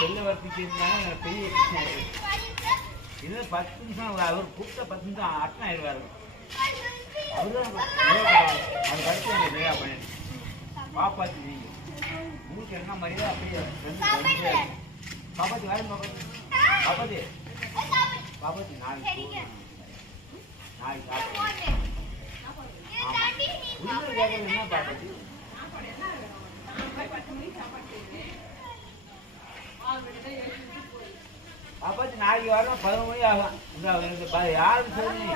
செல்ல வர்த்திச்சிருந்தாங்க பெரிய பிரச்சனை ஆயிடுச்சு. இது 10 நிமிஷம் அவர் கூப்பிட்ட 10 நிமிஷம் அட்டன் ஆயிடுவாரு. அவருதான் அது கருத்து எனக்கு நிறையா பண்ணி பாப்பாத்தி நீங்க உங்களுக்கு என்ன மாதிரியே அப்படியே பாப்பாத்தி வாய் பாப்பாத்தி பாப்பாத்தி பாப்பாத்தி நாளைக்கு சாப்பிடுங்க. என்ன பாப்பாத்தி பாப்பாத்தி நாளைக்கு வரலாம் 11 மணி ஆகும். இந்த யாருக்கு சொல்லி